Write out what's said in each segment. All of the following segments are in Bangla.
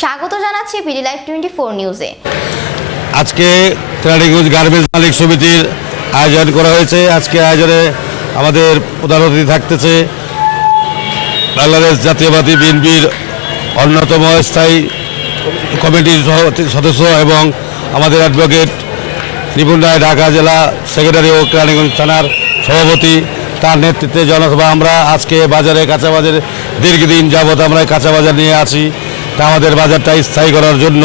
স্বাগত জানাচ্ছি বিডি লাইভ টোয়েন্টি ফোর নিউজে। আজকে কেরানীগঞ্জ গার্মেন্টস মালিক সমিতির আয়োজন করা হয়েছে। আজকে আয়োজনে আমাদের প্রধান অতিথি থাকতেছে। বাংলাদেশ জাতীয়বাদী বিএনপির অন্যতম স্থায়ী কমিটির সদস্য এবং আমাদের অ্যাডভোকেট নিপুণ রায়, ঢাকা জেলা সেক্রেটারি ও কেরানীগঞ্জ থানার সভাপতি। তার নেতৃত্বে জনসভা আমরা আজকে বাজারে কাঁচা বাজারে দীর্ঘদিন যাবৎ আমরা কাঁচা বাজার নিয়ে আছি। তা আমাদের বাজারটা স্থায়ী করার জন্য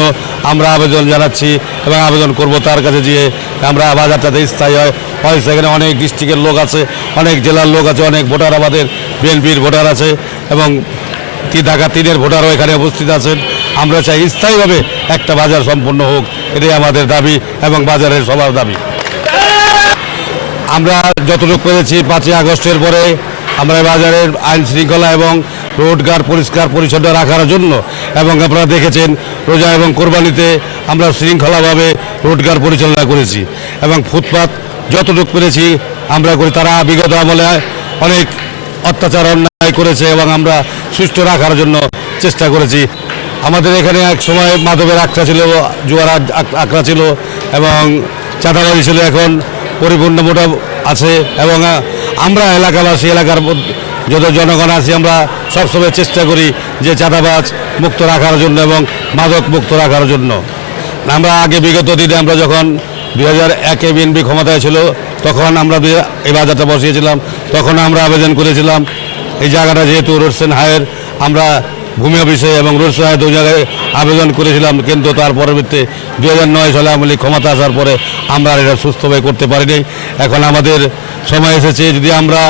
আমরা আবেদন জানাচ্ছি এবং আবেদন করব তার কাছে গিয়ে আমরা বাজারটাতে স্থায়ী হয়। হয় সেখানে অনেক ডিস্ট্রিক্টের লোক আছে, অনেক জেলার লোক আছে, অনেক ভোটার আমাদের বিএনপির ভোটার আছে এবং ঢাকা তিনের ভোটারও এখানে উপস্থিত আছেন। আমরা চাই স্থায়ীভাবে একটা বাজার সম্পন্ন হোক, এটাই আমাদের দাবি এবং বাজারের সবার দাবি। আমরা যতটুকু পেরেছি পাঁচই আগস্টের পরে আমরা বাজারের আইন শৃঙ্খলা এবং রোডঘাট পরিষ্কার পরিচ্ছন্ন রাখার জন্য। এবং আপনারা দেখেছেন, রোজা এবং কোরবানিতে আমরা শৃঙ্খলাভাবে রোডঘাট পরিচালনা করেছি। এবং ফুটপাত যতটুকু পেরেছি আমরা করি, তারা বিগত আমলে অনেক অত্যাচার, অন্যায় করেছে এবং আমরা সুষ্ঠু রাখার জন্য চেষ্টা করেছি। আমাদের এখানে এক সময় মাদকের আখড়া ছিল, জুয়ার আখ- আখড়া ছিল এবং চাঁদাবাজি ছিল। এখন পরিপূর্ণ মোটা আছে এবং আমরা এলাকাবাসী, এলাকার যত জনগণ আছি, আমরা সবসময় চেষ্টা করি যে চাঁদাবাজ মুক্ত রাখার জন্য এবং মাদক মুক্ত রাখার জন্য। আমরা আগে বিগত দিনে আমরা যখন দুই হাজার একে বিএনপি ক্ষমতায় ছিল, তখন আমরা এই বাজারটা বসিয়েছিলাম, তখন আমরা আবেদন করেছিলাম, এই জায়গাটা যেহেতু রোডসেন হায়ের আমরা ভূমি অফিসে এবং রোডসেন হায়ের দুই জায়গায় আবেদন করেছিলাম, কিন্তু তার পরবর্তী দুই হাজার নয় সালে আওয়ামী লীগ ক্ষমতা আসার পরে আমরা এটা সুস্থভাবে করতে পারিনি। এখন আমাদের সময় এসেছে, যদি আমরা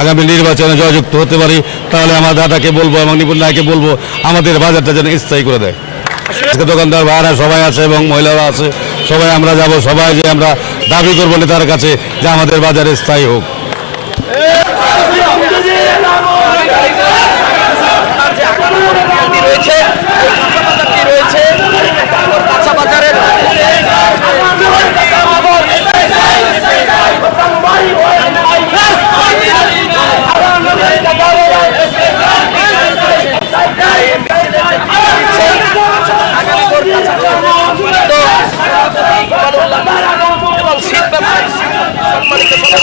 আগামী নির্বাচনে জয়যুক্ত হতে পারি, তাহলে আমার দাদাকে বলব এবং নিপুণ রায়কে বলব, আমাদের বাজারটা যেন স্থায়ী করে দেয়। দোকানদার ভাইরা সবাই আছে এবং মহিলারা আছে, সবাই আমরা যাব, সবাই যে আমরা দাবি করব নেতার কাছে যে আমাদের বাজারে স্থায়ী হোক। সম্মানিত